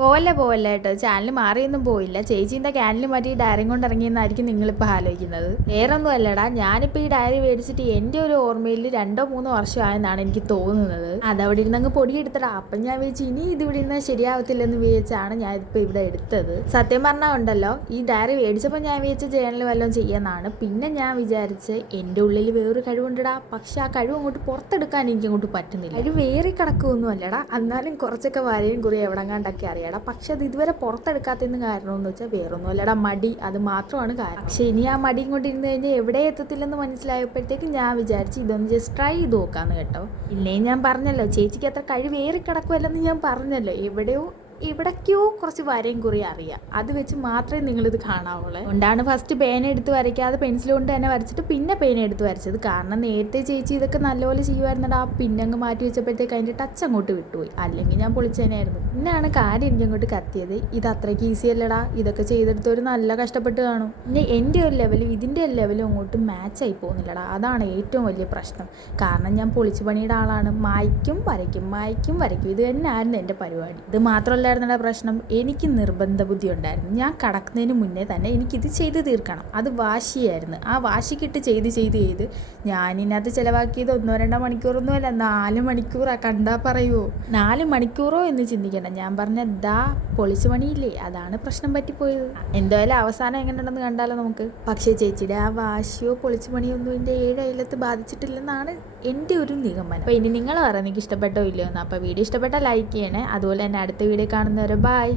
പോവല്ല കേട്ടോ, ചാനൽ മാറിയൊന്നും പോയില്ല. ചേച്ചീൻ്റെ ക്യാനിൽ മാറ്റി ഡയറി കൊണ്ട് ഇറങ്ങിയെന്നായിരിക്കും നിങ്ങളിപ്പോൾ ആലോചിക്കുന്നത്. വേറൊന്നും അല്ലടാ, ഞാനിപ്പോൾ ഈ ഡയറി മേടിച്ചിട്ട് എൻ്റെ ഒരു ഓർമ്മയിൽ 2-3 വർഷമായെന്നാണ് എനിക്ക് തോന്നുന്നത്. അതവിടെ ഇരുന്നങ്ങ് പൊടിയെടുത്തടാ. അപ്പം ഞാൻ വിചാരിച്ചു ഇനി ഇതിവിടെ ഇരുന്നാൽ ശരിയാവത്തില്ലെന്ന് വിചാരിച്ചാണ് ഞാൻ ഇപ്പോൾ ഇവിടെ എടുത്തത്. സത്യം പറഞ്ഞാൽ ഉണ്ടല്ലോ, ഈ ഡയറി മേടിച്ചപ്പോൾ ഞാൻ വിചാരിച്ച ജേണൽ വല്ലതും ചെയ്യാമെന്നാണ്. പിന്നെ ഞാൻ വിചാരിച്ച് എൻ്റെ ഉള്ളിൽ വേറൊരു കഴിവുണ്ടടാ, പക്ഷെ ആ കഴിവ് അങ്ങോട്ട് പുറത്തെടുക്കാൻ എനിക്ക് അങ്ങോട്ട് പറ്റുന്നില്ല. കഴിവ് വേറെ കിടക്കുമൊന്നും അല്ലടാ, എന്നാലും കുറച്ചൊക്കെ വരയും കുറി എവിടെ കണ്ടൊക്കെ അറിയാം. പക്ഷെ അത് ഇതുവരെ പുറത്തെടുക്കാത്തതിന് കാരണമെന്ന് വെച്ചാൽ വേറൊന്നും അല്ലടാ, മടി. അത് മാത്രമാണ് കാരണം. പക്ഷെ ഇനി ആ മടിയും കൊണ്ടിരുന്ന് കഴിഞ്ഞാൽ എവിടെ എത്തത്തില്ലെന്ന് മനസ്സിലായപ്പോഴത്തേക്കും ഞാൻ വിചാരിച്ച് ഇതൊന്ന് ജസ്റ്റ് ട്രൈ ചെയ്ത് നോക്കാമെന്ന് കേട്ടോ. പിന്നെയും ഞാൻ പറഞ്ഞല്ലോ, ചേച്ചിക്ക് അത്ര കഴിവേറി കിടക്കുമല്ലെന്ന് ഞാൻ പറഞ്ഞല്ലോ. എവിടേക്കോ കുറച്ച് വരയും കുറി അറിയാം. അത് വെച്ച് മാത്രമേ നിങ്ങളിത് കാണാവുള്ളൂ. അതുകൊണ്ടാണ് ഫസ്റ്റ് പേന എടുത്ത് വരയ്ക്കാതെ പെൻസിൽ കൊണ്ട് തന്നെ വരച്ചിട്ട് പിന്നെ പേന എടുത്ത് വരച്ചത്. കാരണം നേരത്തെ ചേച്ചി ഇതൊക്കെ നല്ലപോലെ ചെയ്യുമായിരുന്നടാ. പിന്നെ അങ്ങ് മാറ്റി വെച്ചപ്പോഴത്തേക്ക് അതിൻ്റെ ടച്ച് അങ്ങോട്ട് വിട്ടുപോയി. അല്ലെങ്കിൽ ഞാൻ പൊളിച്ചേനായിരുന്നു. പിന്നെയാണ് കാര്യം എനിക്ക് അങ്ങോട്ട് കത്തിയത്. ഇത് അത്രയ്ക്ക് ഈസി അല്ലടാ, ഇതൊക്കെ ചെയ്തെടുത്തവർ നല്ല കഷ്ടപ്പെട്ട് കാണും. പിന്നെ എൻ്റെ ഒരു ലെവലും ഇതിൻ്റെ ഒരു ലെവലും അങ്ങോട്ട് മാച്ചായി പോകുന്നില്ലടാ. അതാണ് ഏറ്റവും വലിയ പ്രശ്നം. കാരണം ഞാൻ പൊളിച്ചു പണിയുടെ ആളാണ്. മായ്ക്കും വരയ്ക്കും ഇത് തന്നെയായിരുന്നു എൻ്റെ പരിപാടി. ഇത് മാത്രമല്ല പ്രശ്നം, എനിക്ക് നിർബന്ധ ബുദ്ധി ഉണ്ടായിരുന്നു. ഞാൻ കടക്കുന്നതിന് മുന്നേ തന്നെ എനിക്കിത് ചെയ്ത് തീർക്കണം. അത് വാശിയായിരുന്നു. ആ വാശിക്കിട്ട് ചെയ്ത് ഞാനിതിനകത്ത് ചിലവാക്കിയത് 1-2 മണിക്കൂറൊന്നും അല്ല, 4 മണിക്കൂറാ. കണ്ടാ പറയുമോ 4 മണിക്കൂറോ എന്ന് ചിന്തിക്കണം. ഞാൻ പറഞ്ഞ പൊളിച്ചു പണിയില്ലേ, അതാണ് പ്രശ്നം പറ്റിപ്പോയത്. എന്തായാലും അവസാനം എങ്ങനെയുണ്ടെന്ന് കണ്ടാലോ നമുക്ക്. പക്ഷേ ചേച്ചിയുടെ ആ വാശിയോ പൊളിച്ചു പണിയോ ഒന്നും എൻ്റെ 7 അയലത്ത് ബാധിച്ചിട്ടില്ലെന്നാണ് എൻ്റെ ഒരു നിഗമനം. അപ്പോൾ ഇനി നിങ്ങൾ പറയാം നിങ്ങൾക്ക് ഇഷ്ടപ്പെട്ടോ ഇല്ലയോ എന്ന്. അപ്പോൾ വീഡിയോ ഇഷ്ടപ്പെട്ടാൽ ലൈക്ക് ചെയ്യണേ. അതുപോലെ തന്നെ അടുത്ത വീഡിയോ കാണുന്നവരെ ബൈ.